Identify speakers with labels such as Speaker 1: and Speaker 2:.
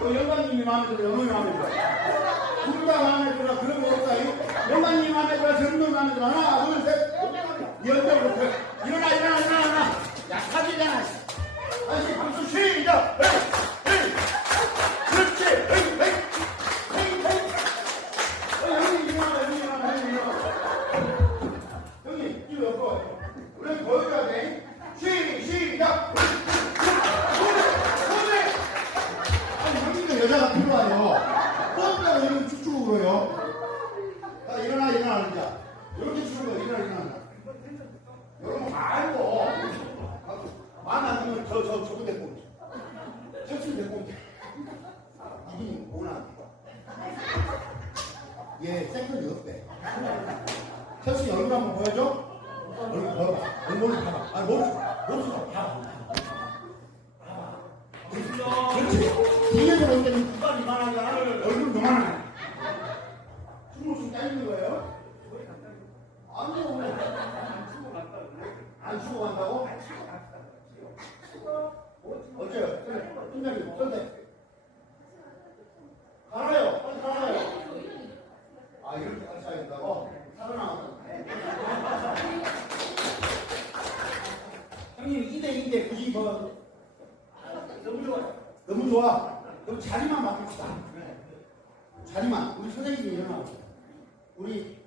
Speaker 1: 마음에 들어, 영웅이 마음에 들어. 둘다 마음에 들어, 그런 거 없다. 영감님 마음에 들어, 정동 마음에 들어. 하나, 둘, 셋. 연결부터. 일어나, 일어나, 일어나, 일어나. 약하지잖아. 다시 박수 시작. 그렇지. 헤이, 헤이. 어, 형님 이거 여보. 우리 보여줘야 돼. 시, 시작. 일어나, 일어나, 이제. 이렇게 추는 거, 일어나, 일어나. 이런 거 말고. 만안 되면 저, 저, 저거 데리고. 철수 데리고 올게. 이분이 오나. 얘 생글이 어때? 철수 얼굴 한번 보여줘? 얼굴 봐봐. 얼굴 봐봐. 아, 머리, 머리 봐봐. 그렇지. 뒤에서 볼 때는 두발 이만하잖아. 얼굴. 숨을 좀 짧는 거예요? 안 돼, 안 치고 간다고? 어째요? 팀장님, 선생. 갈아요. 빨리 갈아요. 아, 이렇게 가셔야 된다고? 살아나왔다. 형님, 2대 2대 굳이 뭐. 너무 좋아. 너무 좋아. 그럼 자리만 바꿉시다. 자리만. 우리 선생님이 일어나고. 우리